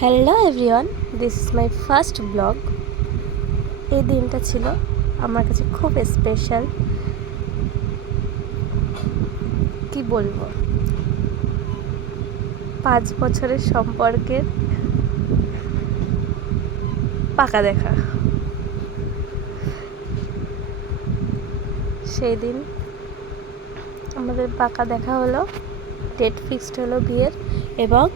Hello everyone, this is my first blog. এই দিনটা ছিল আমার কাছে খুব স্পেশাল। কি বলবো, 5 বছরের সম্পর্কের পাকা দেখা। সেই দিন আমাদের পাকা দেখা হলো, ডেট ফিক্সড হলো বিয়ের, এবং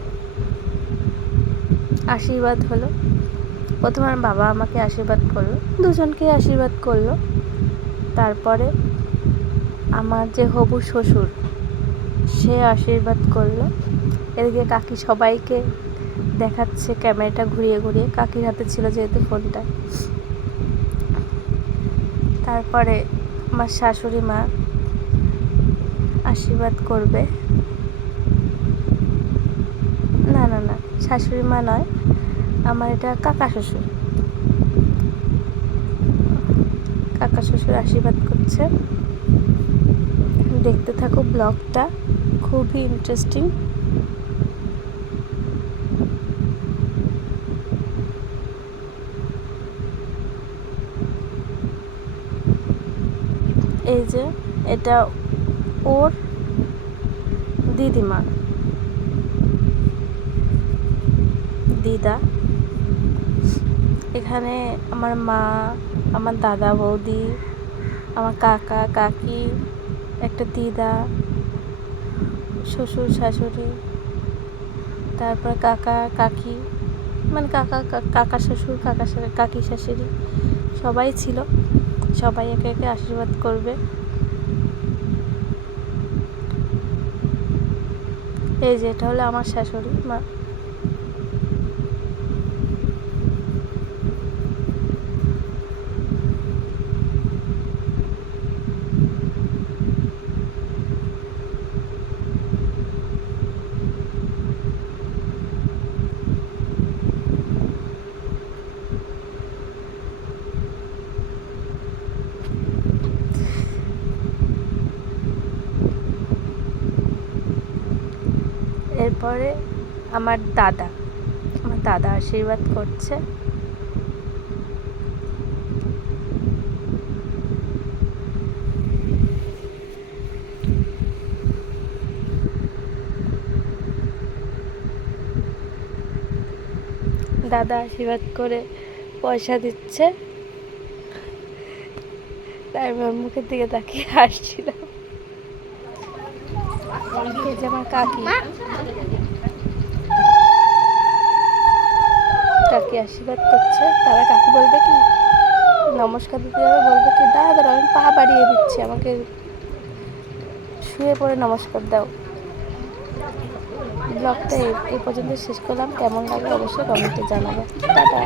আশীর্বাদ হলো। প্রথমে আমার বাবা আমাকে আশীর্বাদ করলো, দুজনকে আশীর্বাদ করলো। তারপরে আমার যে হবু শ্বশুর, সে আশীর্বাদ করলো। এদিকে কাকি সবাইকে দেখাচ্ছে ক্যামেরাটা ঘুরিয়ে ঘুরিয়ে, কাকির হাতে ছিল যেহেতু ফোনটা। তারপরে আমার শাশুড়ি মা আশীর্বাদ করবে। না না না, শাশুড়ি মা নয়, আমার এটা কাকা শ্বশুর। কাকা শ্বশুর আশীর্বাদ করছে। দেখতে থাকো ব্লগটা, খুবই ইন্টারেস্টিং। এই যে এটা ওর দিদিমা, দিদা। এখানে আমার মা, আমার দাদা বৌদি, আমার কাকা কাকি, একটা দিদা, শ্বশুর শাশুড়ি, তারপর কাকা কাকি, মানে কাকা শ্বশুর, কাকি শাশুড়ি সবাই ছিল। সবাই একে একে আশীর্বাদ করবে। এই যে এটা হলো আমার শাশুড়ি মা। এরপরে আমার দাদা আশীর্বাদ করছে। দাদা আশীর্বাদ করে পয়সা দিচ্ছে, তারপর মুখের দিকে তাকিয়ে হাসছিলাম। এই যে আমার কাকি আশীর্বাদ করছে। তারা কাকি বলবে কি, নমস্কার দিতে যাবে, বলবে কি দাদা আমি পা বাড়িয়ে দিচ্ছি, আমাকে শুয়ে পড়ে নমস্কার দাও। ব্লগটা এই পর্যন্ত শেষ করলাম। কেমন লাগলো অবশ্যই কমেন্টে জানাবে। টাটা।